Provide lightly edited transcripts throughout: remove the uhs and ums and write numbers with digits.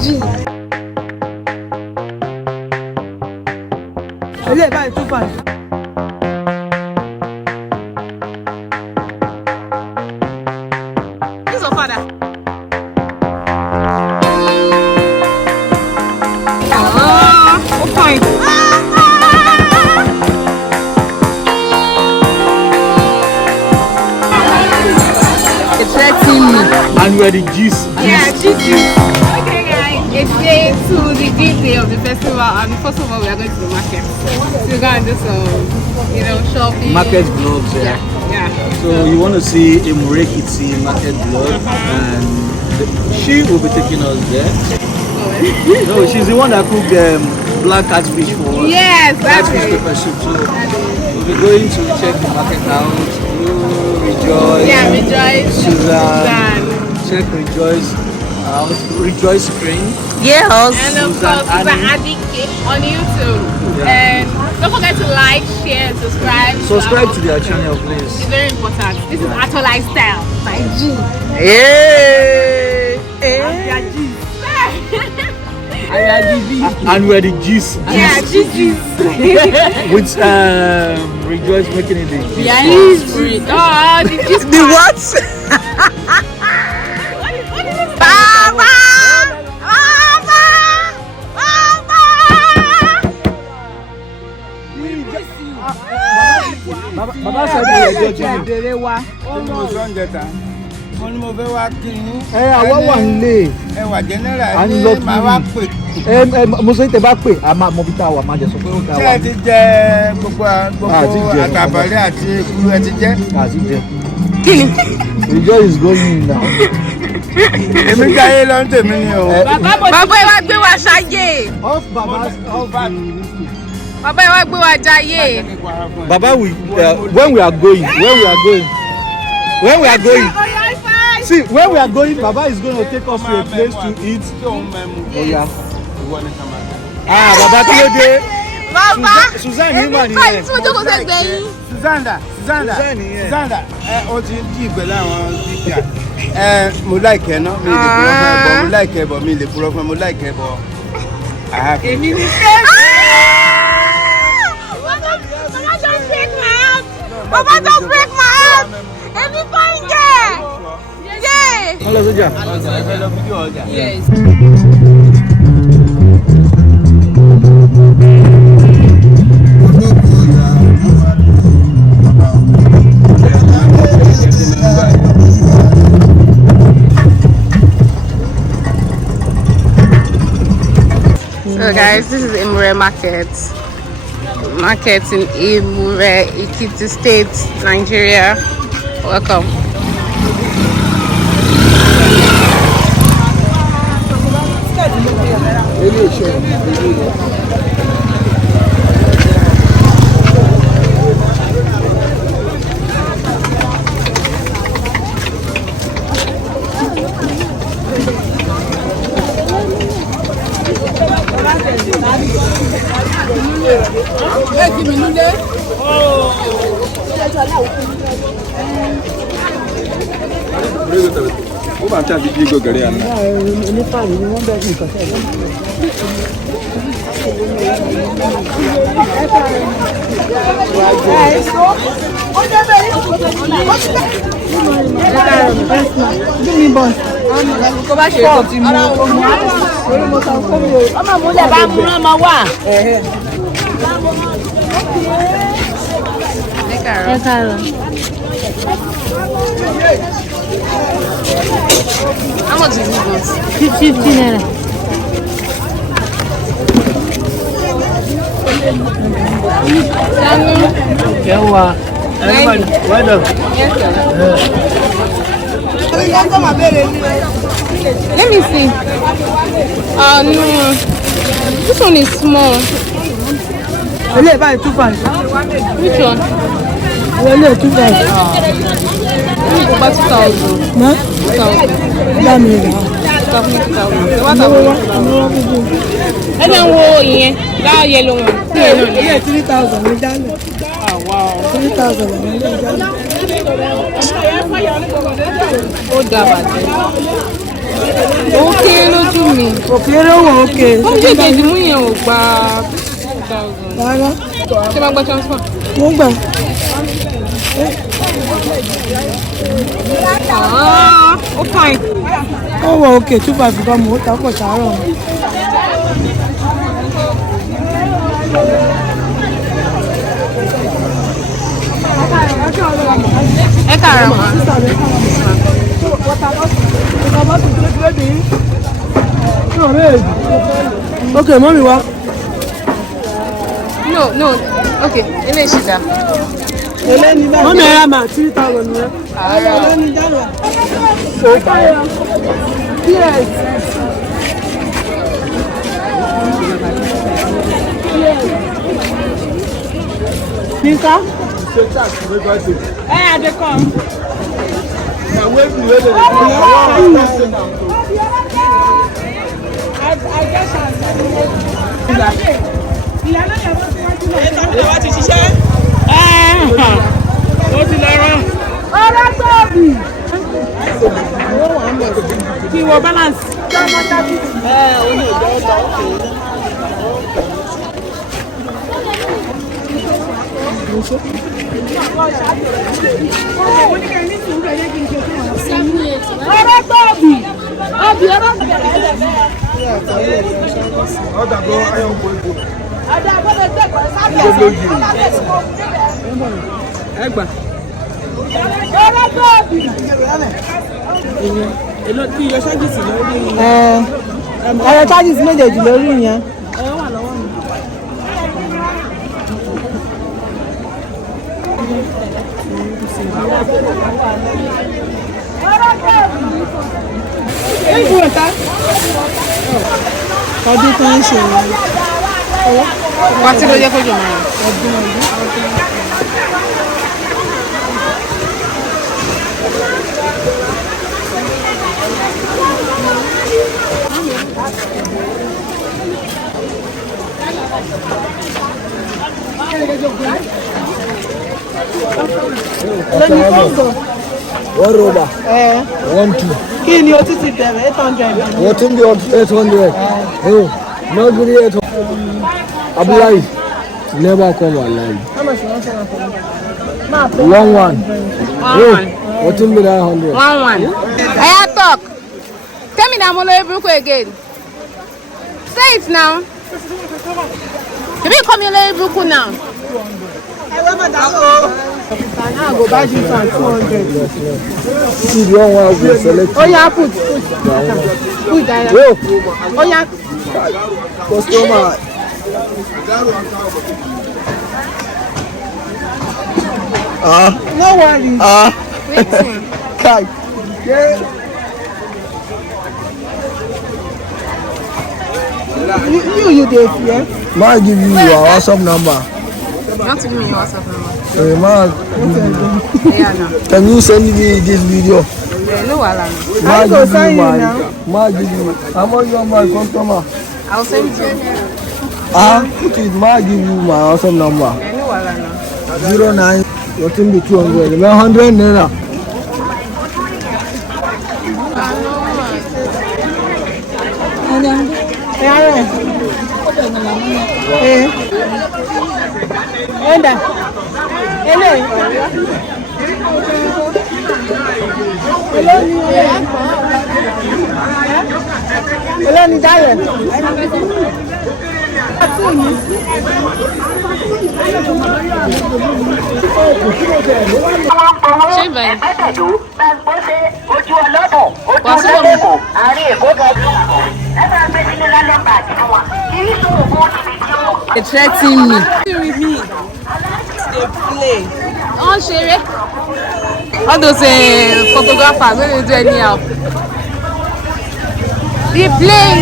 G. Ilé ìbáyìí tún fà. This is your father. What point? It's letting me. And we're the G's. Yeah, G's. Okay guys, it's day 2, the deep day of the festival, and first of all we are going to the market. So we're going to do some, shopping. Market vlogs, yeah. So you want to see Emure Ekiti market vlog, and she will be taking us there. No, she's the one that cooked black catfish for us. Yes, catfish pepper soup. So we'll be going to check the market out. Rejoice. Yeah, Rejoice. Susan. Check Rejoice. Rejoice screen. Yes. And of course, Susan Adike on YouTube. Yeah. And don't forget to like, share, and subscribe. Subscribe to their channel, please. It's very important. This is Ato Lifestyle by G. Hey. And we're the G's. Yeah, G's. With Rejoice making it the G's. Yeah, G's. Oh, the G's. The what? Baba! Baba said we are judging you. Mo fẹ́ wá kí yín. Àwa wà nílé. Ẹwà general À ń ní lọ màá wá pè. Mo sọ tẹ bá pè a máa mọ bí tá a wà máa jẹ sọ pé ó ta Ṣé wà. ẹ ti jẹ gbogbo àtàbọ̀lé àti ìkúrú ẹ ti jẹ? Àti jẹ. Kí ni? Rejoice is going in now. Èmi jáyé lọ ń tèmi ni o. Bàbá ẹ wá gbé wa ṣayé. Off Baba's off the. Bàbá ẹ wá gbé wa jayé. Baba, when we are going. See, when we are going, Baba is going to take us to a place to eat. Oh yeah. Baba kí ló dé? Bàbá. Suzanne ní mà Káyọ̀ nìyẹn. tí mo jókòó sẹ́gbẹ̀ẹ́ yín. Suzanda. nìyẹn. Ó ti ń kí ìgbẹ́ láwọn pípíà. Mo láìkẹ́ náà, mi lè purọ́ fún ẹ bọ̀, mo láìkẹ́ bọ̀, mi lè purọ́ fún ẹ, mo láìkẹ́ bọ̀. Èmi ni Baba just break my heart. Èmi fine girl. Yay. Wọ́n lọ sójà. Yes. So guys, this is Emure Market in Emure Ekiti State, Nigeria. Welcome. Ó máa ń tàbí bí gògèrè àná. Kó bá ṣe tó ti mú ọmọ mú lẹ bá mú ọmọ wà. Ẹ káàárọ̀. How much is this? 50 naira. Yawa. Everybody, well done. Let me see. No. This one is small. Ilé ìbáyìí tún fà. Which one? Ilé tún fà. About 2,000. Ná? 2,000. Dá mi rà. 2,000. Ẹ jẹ́ ń wo ìyẹn. That yellow one. Ilé 3,000 ní jálẹ̀. 3,000 ní jálẹ̀. Ó dà bàjẹ́. Ó kéré lójú mi. Òkèèrè wọ̀ òkè. Ó ń jẹ́ kejì mú yẹn ò gba 2,000. Rárá. Ṣé máa gba transfer? Mo gbà. Ó fine. Ó wọ̀ òkè 2,500 kan mọ̀ ó ta pọ̀ sàárọ̀. Ẹ káàárọ̀ ma. Okay, mommy wá. No. Okay, ilé ìṣìdá. Mommy ẹ̀rọ mà 3,000 ni. Yes. Nka? I dey come. Kí wọ balance. Ẹ̀rọ charges méjèèjì lórí yẹn. Ọdún tó ń ṣe wọn. Wá tí ló jẹ́ kó jọ máa. One rubber. 1, 2. Kí ni o ti ti bẹ̀rẹ̀ 800? What in the 800? Oh, no good 800. Abulai. Never come alive. How much you want to sell? 1. Oh, what in the 900? 1. I talk. Tell me that Molo Ebruko again. Say it now. You be come here Ebruko now. I go buy this one 200. See the one we select. Oh yeah, put that. Oh yeah. Customer. No worries. Kai. You dey fear? Ma give you your WhatsApp number. You want to give me your WhatsApp number? Yeah, no. Can you send me this video? Yeah, no, Alan. I go send you now. Ma give you. How much you my customer? I'll send it to you. Put it. Ma give you my WhatsApp number. Yeah, no, Alan. 09. What in the 200? 100 naira. Enda. Ele. Ele ni Dayo. Ṣé báyìí? They threaten me. With me. They play. Oh, Shere. All those photographers, when they do anyhow. They play.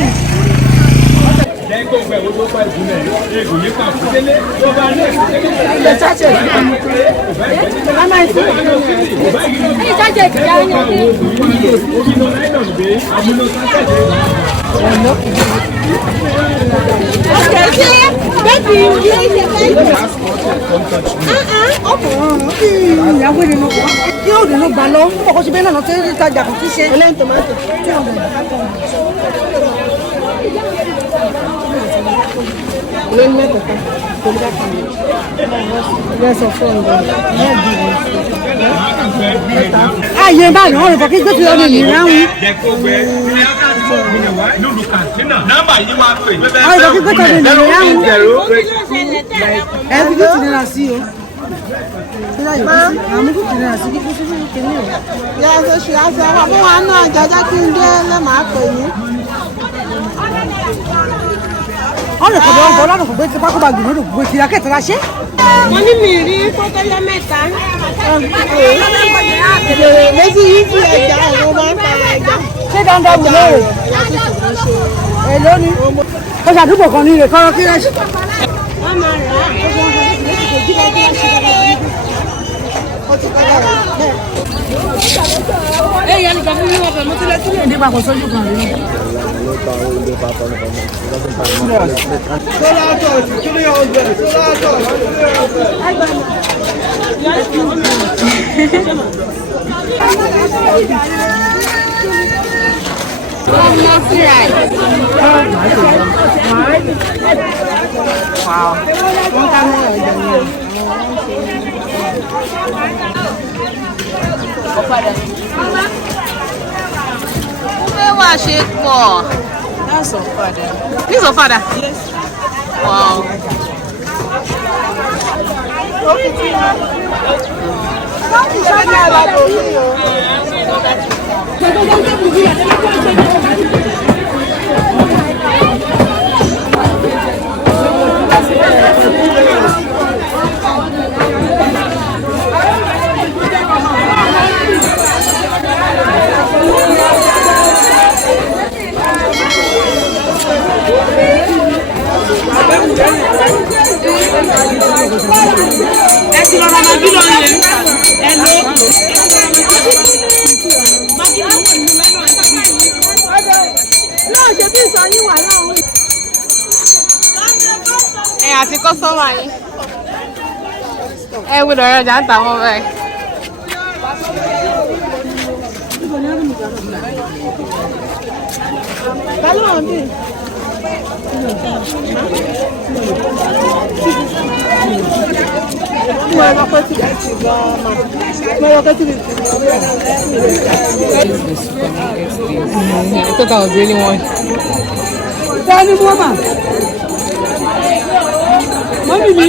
Yes, of course. Ah, yeah, man. All of it. Go to the round. Ọ̀rẹ́ kò lọ́wọ́ lọ́nà kò gbé tí pákó bá gbìyànjú gbé tí akẹ́tọ̀ láṣẹ́. Wọ́n ní mi rí fọ́tọ́yọ́ mẹ́ta. Méjì yìí fi ẹja ọ̀rọ̀ máa ń ta ẹja. Ṣé dandan wù lóore? Èló ni? Ó ṣàdúgbò kan ní ilé kọ́rọ́ kí rẹ́ṣì. Wọ́n máa rà á. Ẹ̀yẹ́ nìkan fún mi wọ́n fẹ́ mú sílẹ̀ sílẹ̀. Ìdí papọ̀ sójú kan rí. Wow. That's Ofada. This Ofada? Yes. Wow. Àti kọ́sọ́mà ni ẹ gbọ́dọ̀ ọ̀rọ̀ ọjà ń tà wọ́n báyìí. I thought I was the only one. Mommy, me.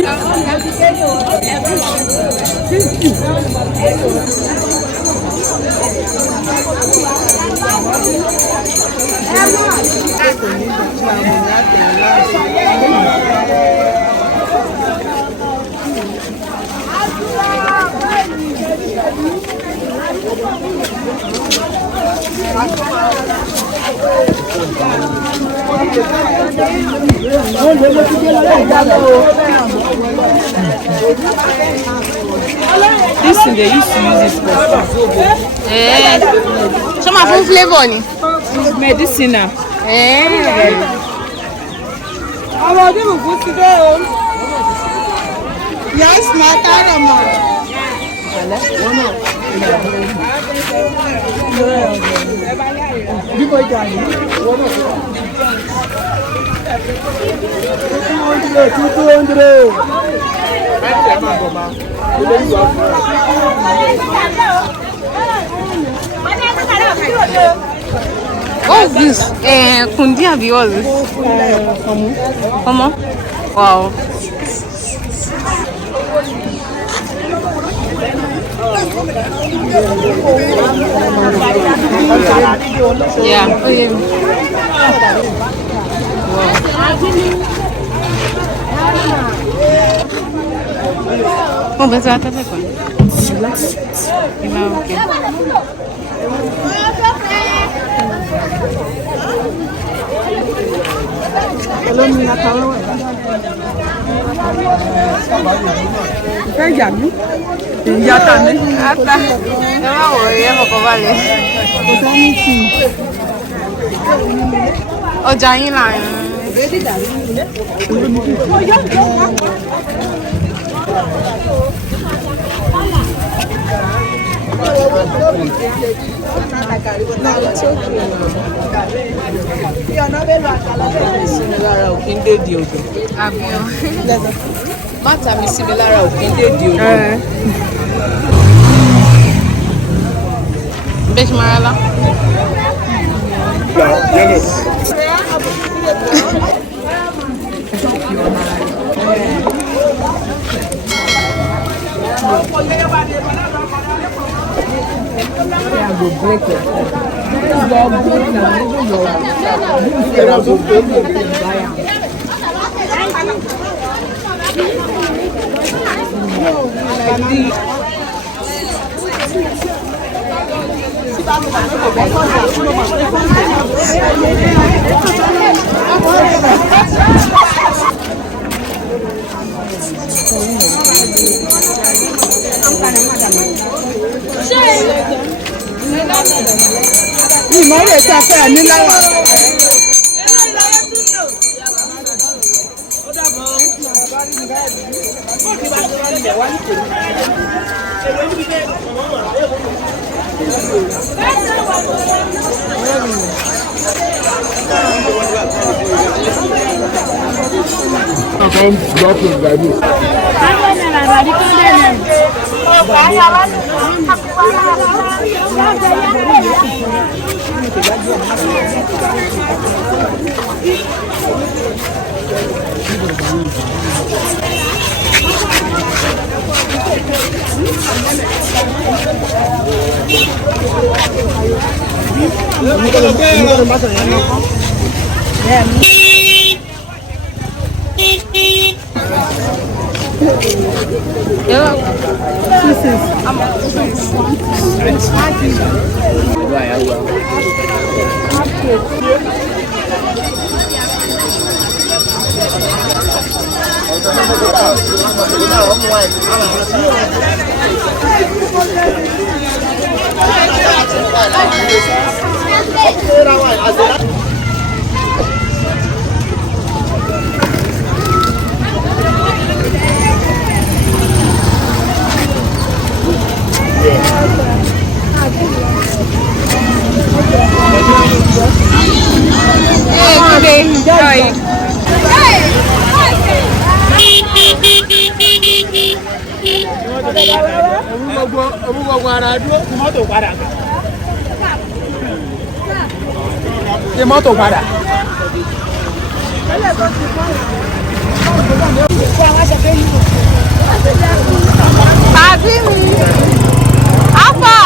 This thing they used to use this for. Some of them flavor ni. Medicinal. Àwọn ọdún mùkú ti dé o. Yes, my aroma. Bíbọ̀ ìjà yìí. What is this? Kundi abi what is this? Omo. Wow. Yeah. Wow. Oh, betul atas apa? Ini okey. Ìfẹ́ ìyá mi. Ìyá ta mi. Ata. Ẹ má wọ̀ ọ́ yẹ kọ̀kọ́ balẹ̀. Kò sọ ní tì. Ọjà yín là ń. Lára òkín dédìí odò. Mátà mi sí mi lára òkín dédìí odò. Beijo, Marla. Ìmọ̀lẹ̀ tí a fẹ́ ní lára. Mọ́tò padà. Pàdé mi. Alpha.